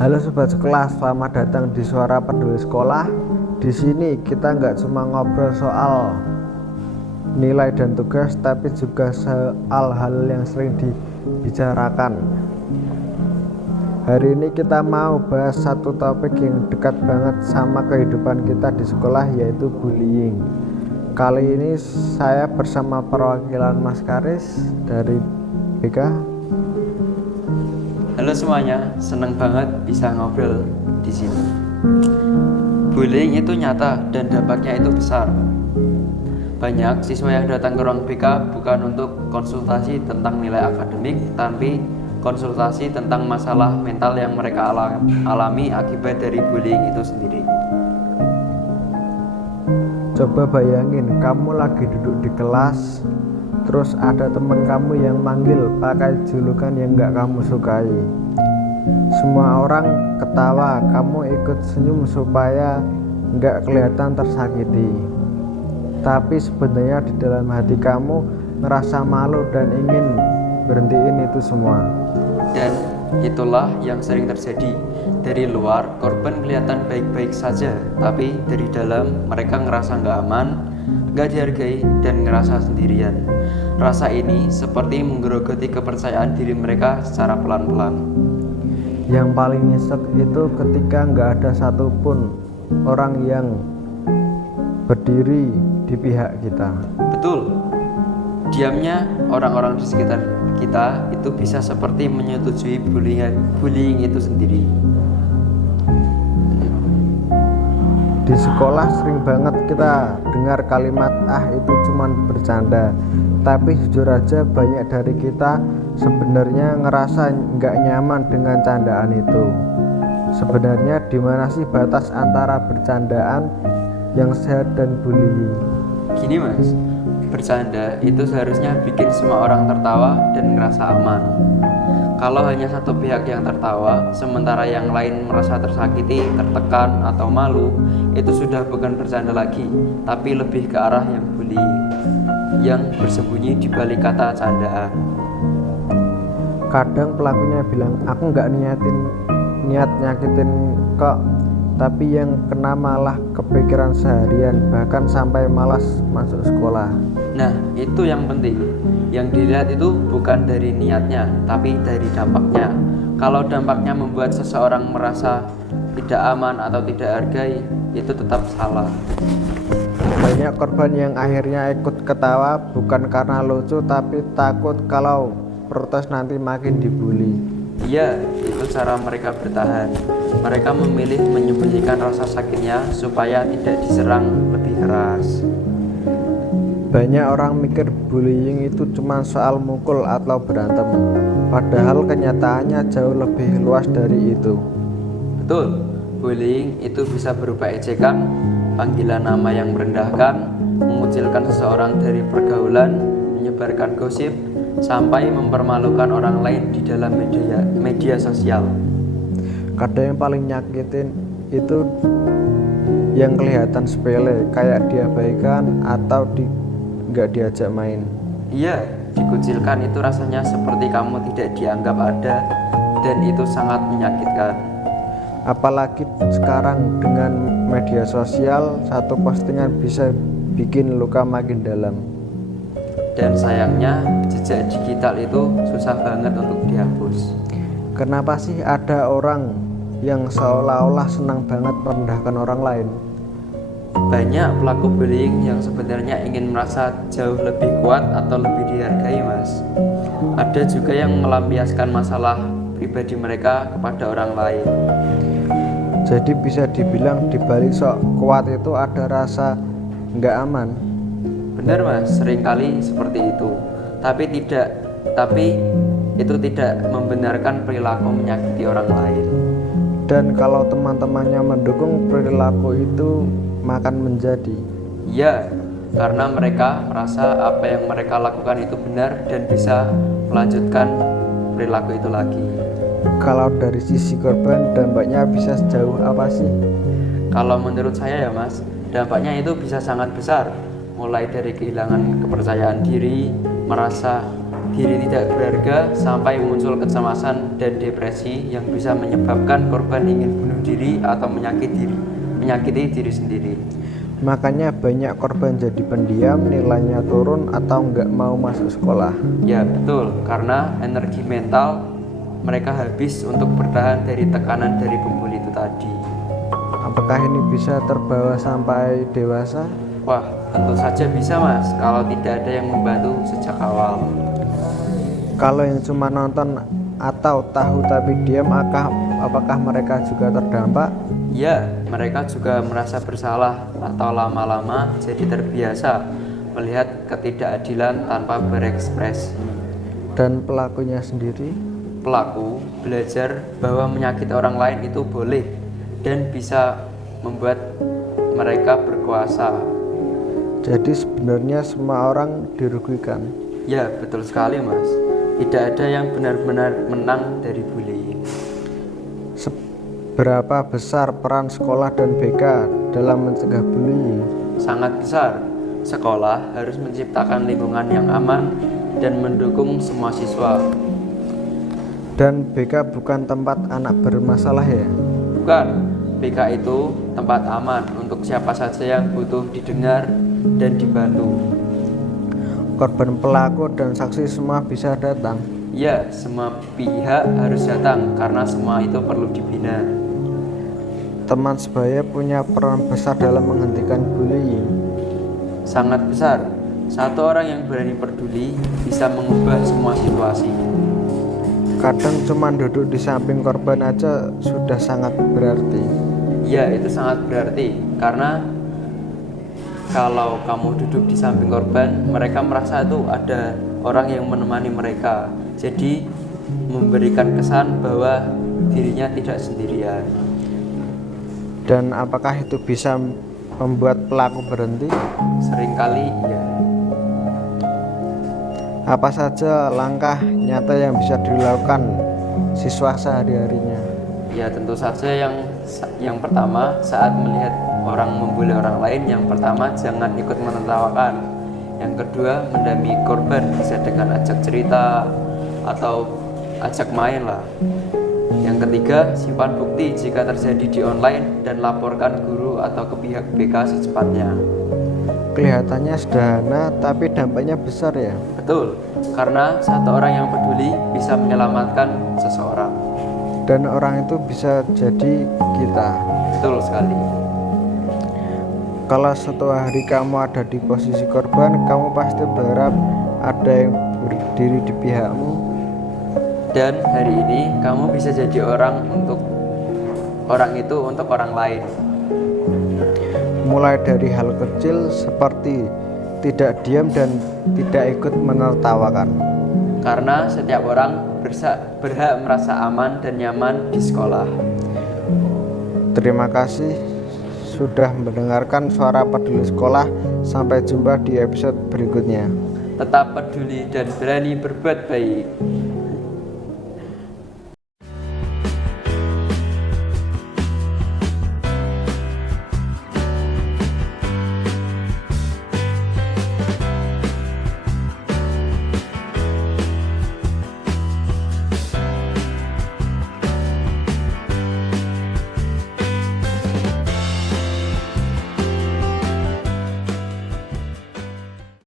Halo sobat sekelas, selamat datang di Suara Peduli Sekolah. Di sini kita nggak cuma ngobrol soal nilai dan tugas, tapi juga soal hal yang sering dibicarakan. Hari ini kita mau bahas satu topik yang dekat banget sama kehidupan kita di sekolah, yaitu bullying. Kali ini saya bersama perwakilan Mas Karis dari BK. Halo semuanya, seneng banget bisa ngobrol di sini. Bullying itu nyata dan dampaknya itu besar. Banyak siswa yang datang ke ruang BK bukan untuk konsultasi tentang nilai akademik, tapi konsultasi tentang masalah mental yang mereka alami akibat dari bullying itu sendiri. Coba bayangin, kamu lagi duduk di kelas, terus ada teman kamu yang manggil pakai julukan yang gak kamu sukai. Semua orang ketawa, kamu ikut senyum supaya gak kelihatan tersakiti. Tapi sebenarnya di dalam hati kamu ngerasa malu dan ingin berhentiin itu semua. Dan itulah yang sering terjadi. Dari luar, korban kelihatan baik-baik saja, tapi dari dalam mereka ngerasa gak aman, gak dihargai, dan ngerasa sendirian. Rasa ini seperti menggerogoti kepercayaan diri mereka secara pelan-pelan. Yang paling nyesek itu ketika nggak ada satupun orang yang berdiri di pihak kita. Betul, diamnya orang-orang di sekitar kita itu bisa seperti menyetujui bullying itu sendiri. Di sekolah sering banget kita dengar kalimat itu cuman bercanda. Tapi jujur aja banyak dari kita sebenarnya ngerasa nggak nyaman dengan candaan itu. Sebenarnya di mana sih batas antara bercandaan yang sehat dan bullying? Gini mas, bercanda itu seharusnya bikin semua orang tertawa dan ngerasa aman. Kalau hanya satu pihak yang tertawa, sementara yang lain merasa tersakiti, tertekan, atau malu, itu sudah bukan bercanda lagi, tapi lebih ke arah yang bullying, yang bersembunyi di balik kata candaan. Kadang pelakunya bilang, aku nggak niat nyakitin kok, tapi yang kena malah kepikiran seharian, bahkan sampai malas masuk sekolah. Nah, itu yang penting. Yang dilihat itu bukan dari niatnya, tapi dari dampaknya. Kalau dampaknya membuat seseorang merasa tidak aman atau tidak hargai, itu tetap salah. Banyak korban yang akhirnya ikut ketawa bukan karena lucu, tapi takut kalau protes nanti makin dibully. Iya, itu cara mereka bertahan. Mereka memilih menyembunyikan rasa sakitnya supaya tidak diserang lebih keras. Banyak orang mikir bullying itu cuma soal mukul atau berantem, padahal kenyataannya jauh lebih luas dari itu. Betul, bullying itu bisa berupa ejekan, panggilan nama yang merendahkan, mengucilkan seseorang dari pergaulan, menyebarkan gosip, sampai mempermalukan orang lain di dalam media sosial. Kadang yang paling nyakitin itu yang kelihatan sepele, kayak diabaikan atau nggak diajak main. Iya, dikucilkan itu rasanya seperti kamu tidak dianggap ada, dan itu sangat menyakitkan. Apalagi sekarang dengan media sosial, satu postingan bisa bikin luka makin dalam. Dan sayangnya jejak digital itu susah banget untuk dihapus. Kenapa sih ada orang yang seolah-olah senang banget merendahkan orang lain? Banyak pelaku bullying yang sebenarnya ingin merasa jauh lebih kuat atau lebih dihargai mas. Ada juga yang melampiaskan masalah pribadi mereka kepada orang lain. Jadi bisa dibilang dibalik sok kuat itu ada rasa nggak aman. Benar mas, seringkali seperti itu. Tapi itu tidak membenarkan perilaku menyakiti orang lain. Dan kalau teman-temannya mendukung perilaku itu makan menjadi. Iya, karena mereka merasa apa yang mereka lakukan itu benar dan bisa melanjutkan perilaku itu lagi. Kalau dari sisi korban, dampaknya bisa sejauh apa sih? Kalau menurut saya ya mas, dampaknya itu bisa sangat besar. Mulai dari kehilangan kepercayaan diri, merasa diri tidak berharga, sampai muncul kecemasan dan depresi yang bisa menyebabkan korban ingin bunuh diri atau menyakiti diri sendiri. Makanya banyak korban jadi pendiam, nilainya turun atau nggak mau masuk sekolah. Ya betul, karena energi mental mereka habis untuk bertahan dari tekanan dari pembuli itu tadi. Apakah ini bisa terbawa sampai dewasa? Wah, tentu saja bisa mas, kalau tidak ada yang membantu sejak awal. Kalau yang cuma nonton atau tahu tapi diam, apakah mereka juga terdampak? Ya, mereka juga merasa bersalah atau lama-lama jadi terbiasa melihat ketidakadilan tanpa berekspresi. Dan pelakunya sendiri? Pelaku belajar bahwa menyakiti orang lain itu boleh dan bisa membuat mereka berkuasa. Jadi sebenarnya semua orang dirugikan. Ya, betul sekali mas. Tidak ada yang benar-benar menang dari bullying. Seberapa besar peran sekolah dan BK dalam mencegah bullying? Sangat besar. Sekolah harus menciptakan lingkungan yang aman dan mendukung semua siswa. Dan BK bukan tempat anak bermasalah ya? Bukan, BK itu tempat aman untuk siapa saja yang butuh didengar dan dibantu. Korban, pelaku, dan saksi semua bisa datang? Ya, semua pihak harus datang karena semua itu perlu dibina. Teman sebaya punya peran besar dalam menghentikan bullying. Sangat besar. Satu orang yang berani peduli bisa mengubah semua situasi. Kadang cuma duduk di samping korban aja sudah sangat berarti. Ya, itu sangat berarti karena kalau kamu duduk di samping korban, mereka merasa itu ada orang yang menemani mereka. Jadi memberikan kesan bahwa dirinya tidak sendirian. Dan apakah itu bisa membuat pelaku berhenti? Seringkali ya. Apa saja langkah nyata yang bisa dilakukan siswa sehari-harinya? Ya tentu saja yang pertama, saat melihat orang membuli orang lain, yang pertama jangan ikut menertawakan. Yang kedua, mendampingi korban bisa dengan ajak cerita atau ajak main lah. Yang ketiga, simpan bukti jika terjadi di online dan laporkan guru atau ke pihak BK secepatnya. Kelihatannya sederhana tapi dampaknya besar ya? Betul, karena satu orang yang peduli bisa menyelamatkan seseorang. Dan orang itu bisa jadi kita. Betul sekali. Kalau suatu hari kamu ada di posisi korban, kamu pasti berharap ada yang berdiri di pihakmu. Dan hari ini kamu bisa jadi orang itu untuk orang lain. Mulai dari hal kecil seperti tidak diam dan tidak ikut menertawakan. Karena setiap orang berhak merasa aman dan nyaman di sekolah. Terima kasih sudah mendengarkan Suara Peduli Sekolah. Sampai jumpa di episode berikutnya. Tetap peduli dan berani berbuat baik.